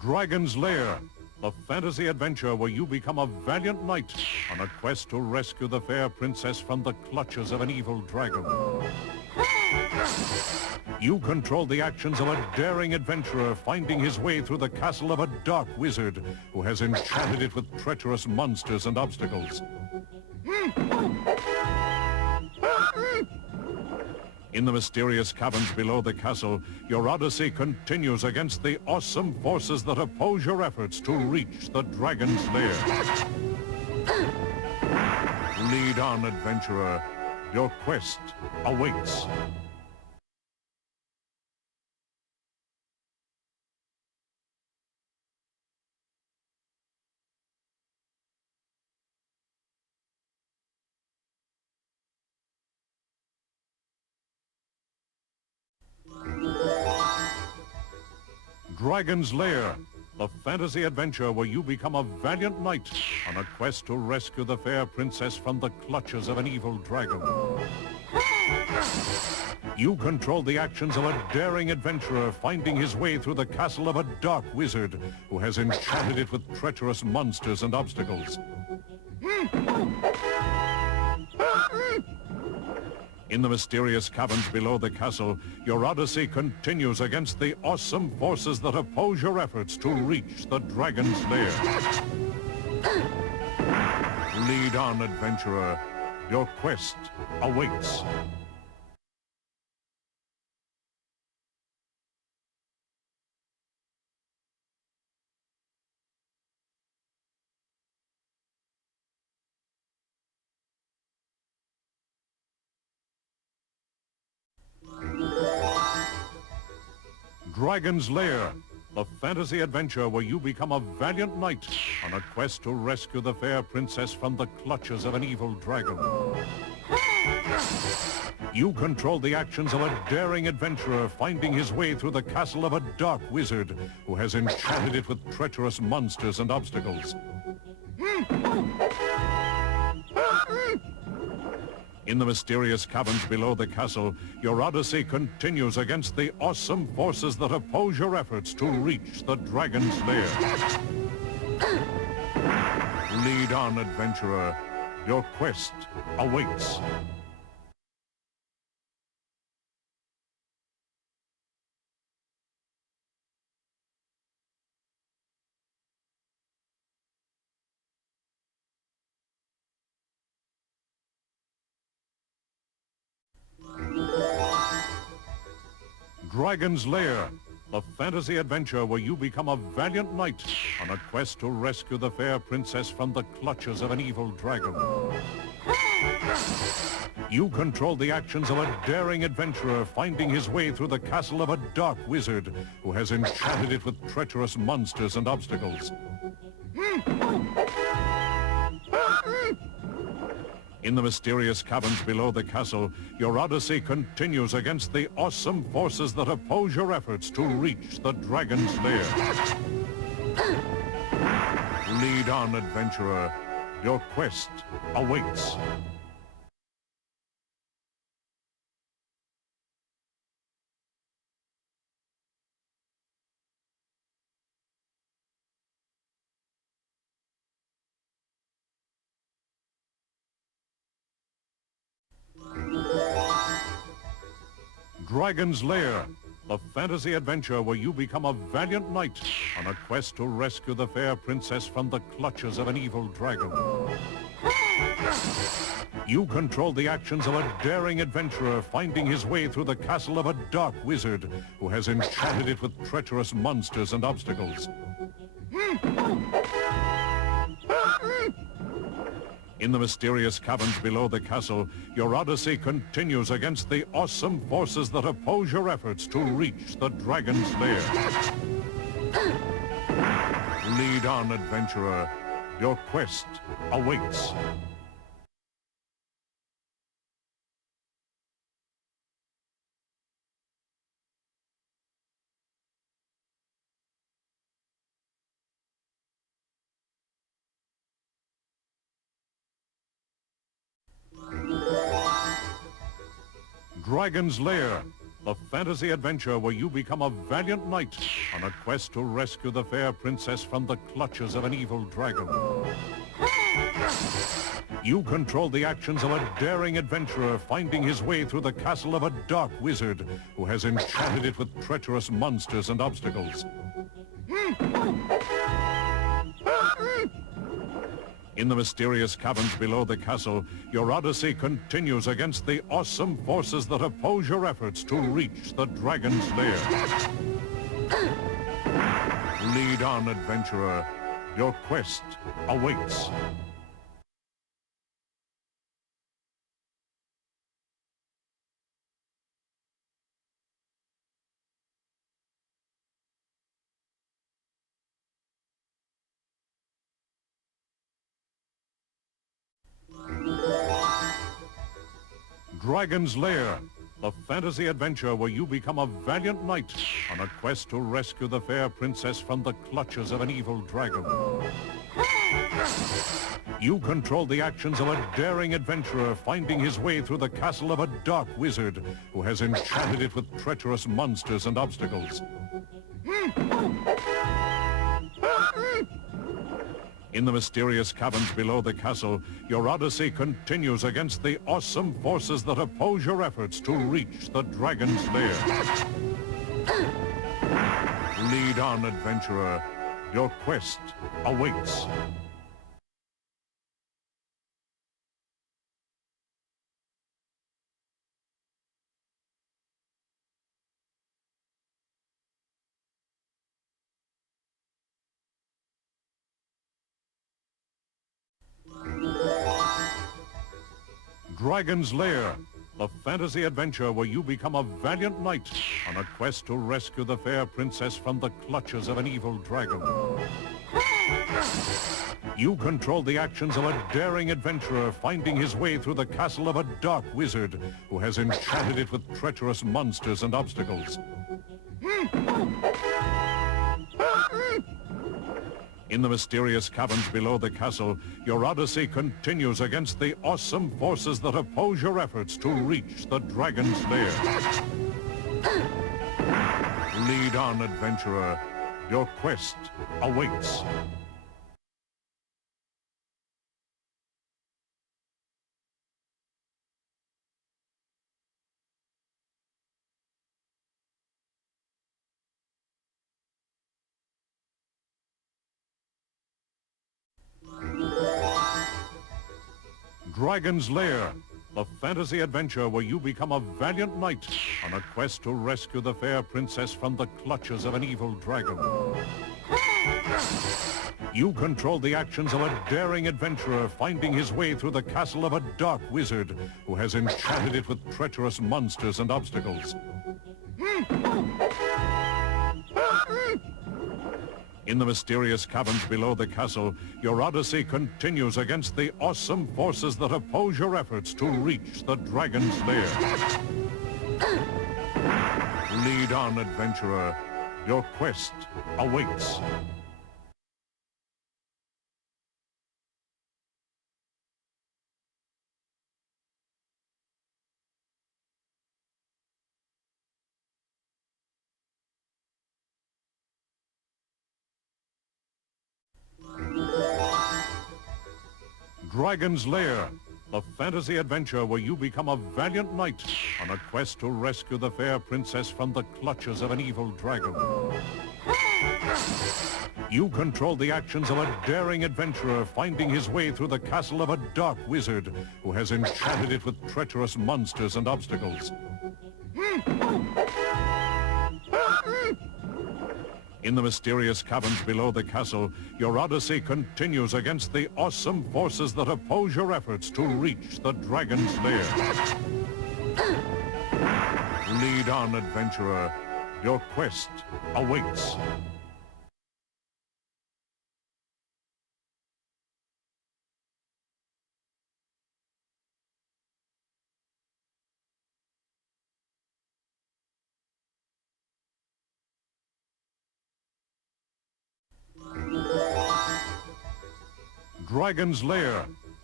Dragon's Lair, the fantasy adventure where you become a valiant knight on a quest to rescue the fair princess from the clutches of an evil dragon. You control the actions of a daring adventurer finding his way through the castle of a dark wizard who has enchanted it with treacherous monsters and obstacles. In the mysterious caverns below the castle, your odyssey continues against the awesome forces that oppose your efforts to reach the Dragon's Lair. Lead on, adventurer. Your quest awaits. Dragon's Lair, the fantasy adventure where you become a valiant knight on a quest to rescue the fair princess from the clutches of an evil dragon. You control the actions of a daring adventurer finding his way through the castle of a dark wizard who has enchanted it with treacherous monsters and obstacles. In the mysterious caverns below the castle, your odyssey continues against the awesome forces that oppose your efforts to reach the Dragon's Lair. Lead on, adventurer. Your quest awaits. Dragon's Lair, the fantasy adventure where you become a valiant knight on a quest to rescue the fair princess from the clutches of an evil dragon. You control the actions of a daring adventurer finding his way through the castle of a dark wizard who has enchanted it with treacherous monsters and obstacles. In the mysterious caverns below the castle, your odyssey continues against the awesome forces that oppose your efforts to reach the Dragon's Lair. Lead on, adventurer. Your quest awaits. Dragon's Lair, the fantasy adventure where you become a valiant knight on a quest to rescue the fair princess from the clutches of an evil dragon. You control the actions of a daring adventurer finding his way through the castle of a dark wizard who has enchanted it with treacherous monsters and obstacles. In the mysterious caverns below the castle, your odyssey continues against the awesome forces that oppose your efforts to reach the Dragon's Lair. Lead on, adventurer. Your quest awaits. Dragon's Lair, the fantasy adventure where you become a valiant knight on a quest to rescue the fair princess from the clutches of an evil dragon. You control the actions of a daring adventurer finding his way through the castle of a dark wizard who has enchanted it with treacherous monsters and obstacles. In the mysterious caverns below the castle, your odyssey continues against the awesome forces that oppose your efforts to reach the Dragon's Lair. Lead on, adventurer. Your quest awaits. Dragon's Lair, a fantasy adventure where you become a valiant knight on a quest to rescue the fair princess from the clutches of an evil dragon. You control the actions of a daring adventurer finding his way through the castle of a dark wizard who has enchanted it with treacherous monsters and obstacles. In the mysterious caverns below the castle, your odyssey continues against the awesome forces that oppose your efforts to reach the dragon's lair. Lead on, adventurer. Your quest awaits. Dragon's Lair, a fantasy adventure where you become a valiant knight on a quest to rescue the fair princess from the clutches of an evil dragon. You control the actions of a daring adventurer finding his way through the castle of a dark wizard who has enchanted it with treacherous monsters and obstacles. In the mysterious caverns below the castle, your odyssey continues against the awesome forces that oppose your efforts to reach the dragon's lair. Lead on, adventurer. Your quest awaits. Dragon's Lair, a fantasy adventure where you become a valiant knight on a quest to rescue the fair princess from the clutches of an evil dragon. You control the actions of a daring adventurer finding his way through the castle of a dark wizard who has enchanted it with treacherous monsters and obstacles. In the mysterious caverns below the castle, your odyssey continues against the awesome forces that oppose your efforts to reach the dragon's lair. Lead on, adventurer. Your quest awaits. Dragon's Lair, a fantasy adventure where you become a valiant knight on a quest to rescue the fair princess from the clutches of an evil dragon. You control the actions of a daring adventurer finding his way through the castle of a dark wizard who has enchanted it with treacherous monsters and obstacles. In the mysterious caverns below the castle, your odyssey continues against the awesome forces that oppose your efforts to reach the dragon's lair. Lead on, adventurer. Your quest awaits. Dragon's Lair, a fantasy adventure where you become a valiant knight on a quest to rescue the fair princess from the clutches of an evil dragon. You control the actions of a daring adventurer finding his way through the castle of a dark wizard who has enchanted it with treacherous monsters and obstacles. In the mysterious caverns below the castle, your odyssey continues against the awesome forces that oppose your efforts to reach the dragon's lair. Lead on, adventurer. Your quest awaits. Dragon's Lair,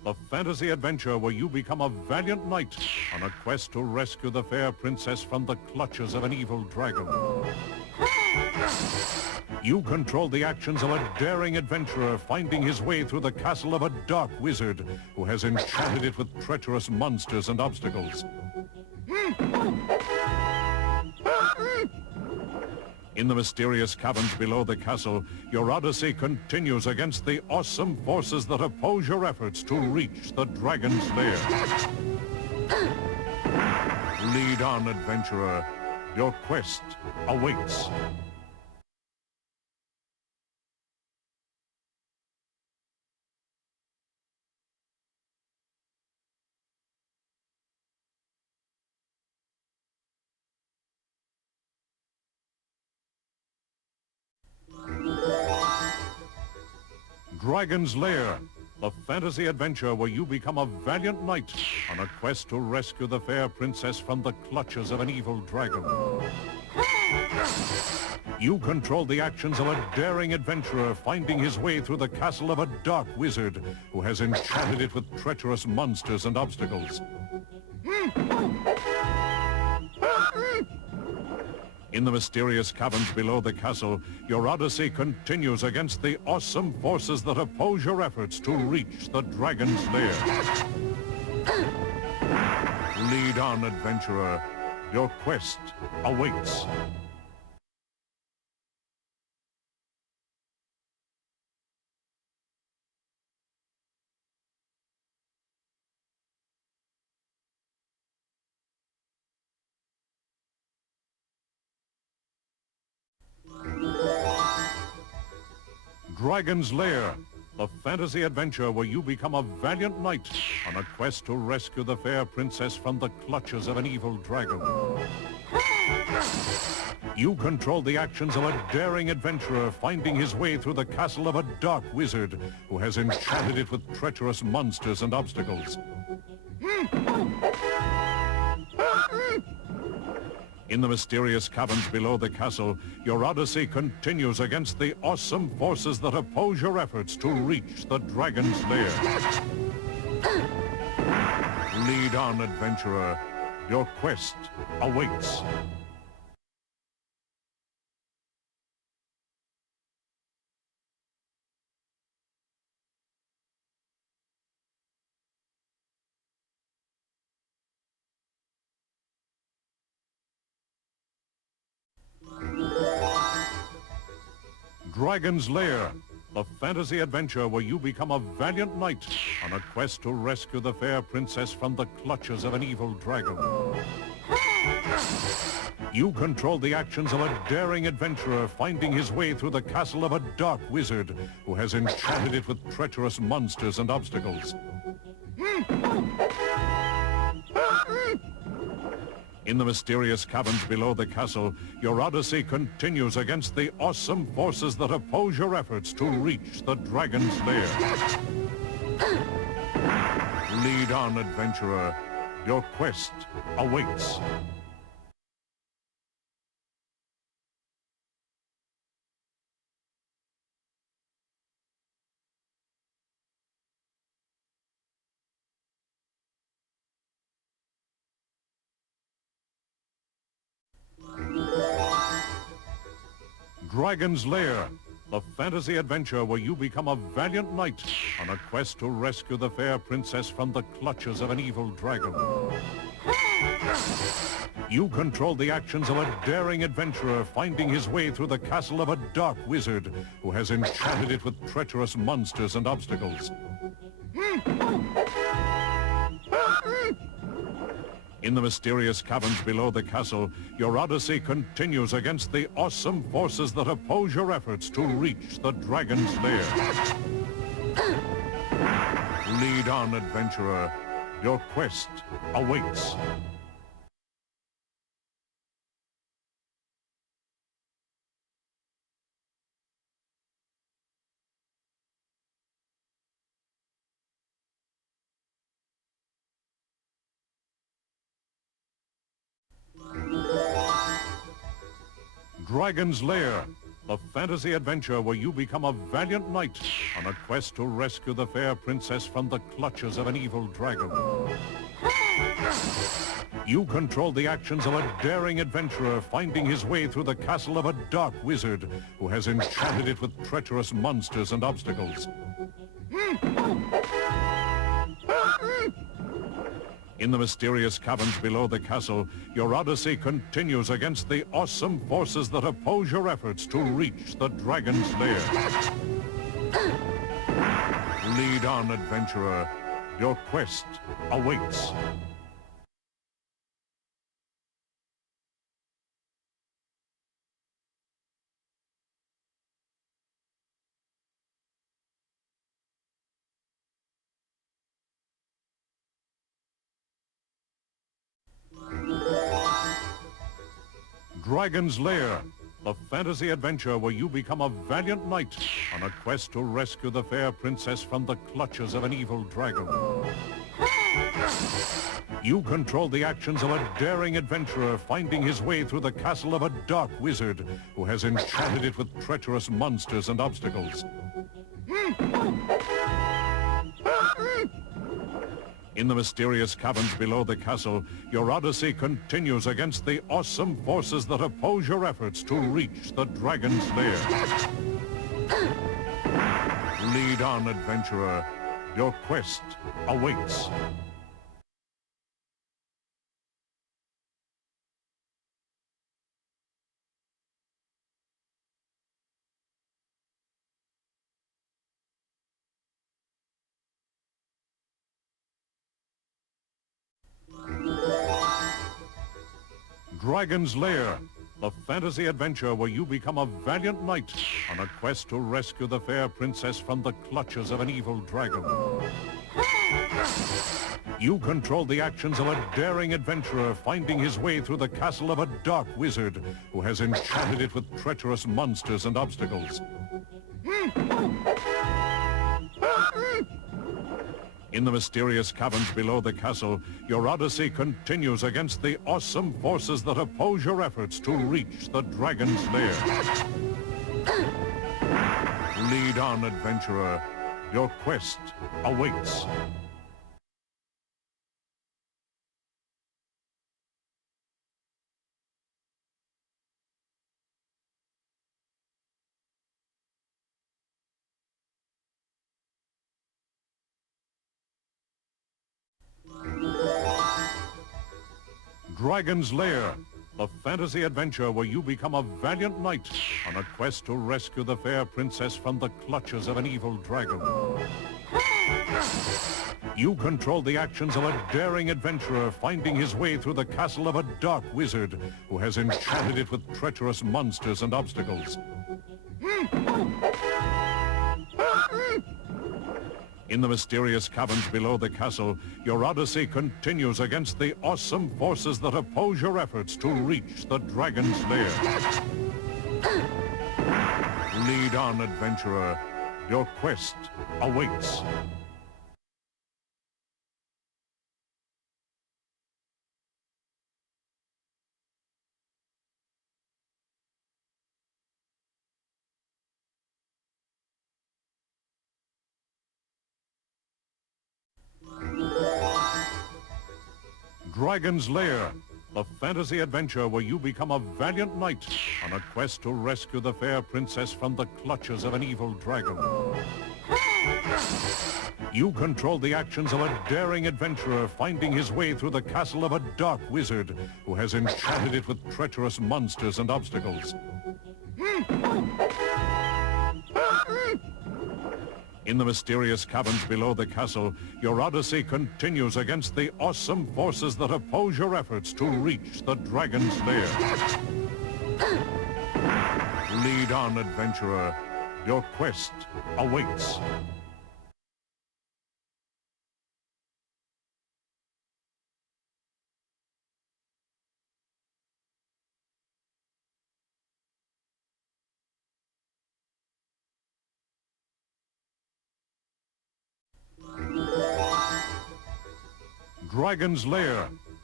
a fantasy adventure where you become a valiant knight on a quest to rescue the fair princess from the clutches of an evil dragon. You control the actions of a daring adventurer finding his way through the castle of a dark wizard who has enchanted it with treacherous monsters and obstacles. In the mysterious caverns below the castle, your odyssey continues against the awesome forces that oppose your efforts to reach the dragon's lair. Lead on, adventurer. Your quest awaits. Dragon's Lair, a fantasy adventure where you become a valiant knight on a quest to rescue the fair princess from the clutches of an evil dragon. You control the actions of a daring adventurer finding his way through the castle of a dark wizard who has enchanted it with treacherous monsters and obstacles. In the mysterious caverns below the castle, your odyssey continues against the awesome forces that oppose your efforts to reach the dragon's lair. Lead on, adventurer. Your quest awaits. Dragon's Lair, a fantasy adventure where you become a valiant knight on a quest to rescue the fair princess from the clutches of an evil dragon. You control the actions of a daring adventurer finding his way through the castle of a dark wizard who has enchanted it with treacherous monsters and obstacles. In the mysterious caverns below the castle, your odyssey continues against the awesome forces that oppose your efforts to reach the dragon's lair. Lead on, adventurer. Your quest awaits. Dragon's Lair, a fantasy adventure where you become a valiant knight on a quest to rescue the fair princess from the clutches of an evil dragon. You control the actions of a daring adventurer finding his way through the castle of a dark wizard who has enchanted it with treacherous monsters and obstacles. In the mysterious caverns below the castle, your odyssey continues against the awesome forces that oppose your efforts to reach the dragon's lair. Lead on, adventurer. Your quest awaits. Dragon's Lair, a fantasy adventure where you become a valiant knight on a quest to rescue the fair princess from the clutches of an evil dragon. You control the actions of a daring adventurer finding his way through the castle of a dark wizard who has enchanted it with treacherous monsters and obstacles. In the mysterious caverns below the castle, your odyssey continues against the awesome forces that oppose your efforts to reach the dragon's lair. Lead on, adventurer. Your quest awaits. Dragon's Lair, a fantasy adventure where you become a valiant knight on a quest to rescue the fair princess from the clutches of an evil dragon. You control the actions of a daring adventurer finding his way through the castle of a dark wizard who has enchanted it with treacherous monsters and obstacles. In the mysterious caverns below the castle, your odyssey continues against the awesome forces that oppose your efforts to reach the dragon's lair. Lead on, adventurer. Your quest awaits. Dragon's Lair, a fantasy adventure where you become a valiant knight on a quest to rescue the fair princess from the clutches of an evil dragon. You control the actions of a daring adventurer finding his way through the castle of a dark wizard who has enchanted it with treacherous monsters and obstacles. In the mysterious caverns below the castle, your odyssey continues against the awesome forces that oppose your efforts to reach the dragon's lair. Lead on, adventurer. Your quest awaits. Dragon's Lair, a fantasy adventure where you become a valiant knight on a quest to rescue the fair princess from the clutches of an evil dragon. You control the actions of a daring adventurer finding his way through the castle of a dark wizard who has enchanted it with treacherous monsters and obstacles. In the mysterious caverns below the castle, your odyssey continues against the awesome forces that oppose your efforts to reach the dragon's lair. Lead on, adventurer. Your quest awaits. Dragon's Lair, a fantasy adventure where you become a valiant knight on a quest to rescue the fair princess from the clutches of an evil dragon. You control the actions of a daring adventurer finding his way through the castle of a dark wizard who has enchanted it with treacherous monsters and obstacles. In the mysterious caverns below the castle, your odyssey continues against the awesome forces that oppose your efforts to reach the dragon's lair. Lead on, adventurer. Your quest awaits. Dragon's Lair, a fantasy adventure where you become a valiant knight on a quest to rescue the fair princess from the clutches of an evil dragon. You control the actions of a daring adventurer finding his way through the castle of a dark wizard who has enchanted it with treacherous monsters and obstacles. In the mysterious caverns below the castle, your odyssey continues against the awesome forces that oppose your efforts to reach the dragon's lair. Lead on, adventurer. Your quest awaits. Dragon's Lair,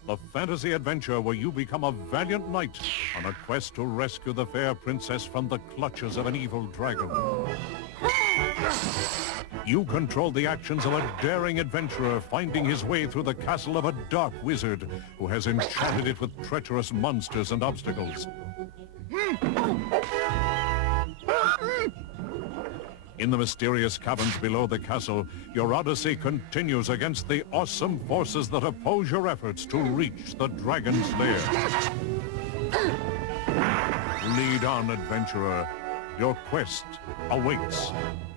a fantasy adventure where you become a valiant knight on a quest to rescue the fair princess from the clutches of an evil dragon. You control the actions of a daring adventurer finding his way through the castle of a dark wizard who has enchanted it with treacherous monsters and obstacles. In the mysterious caverns below the castle, your odyssey continues against the awesome forces that oppose your efforts to reach the dragon's lair. Lead on, adventurer. Your quest awaits.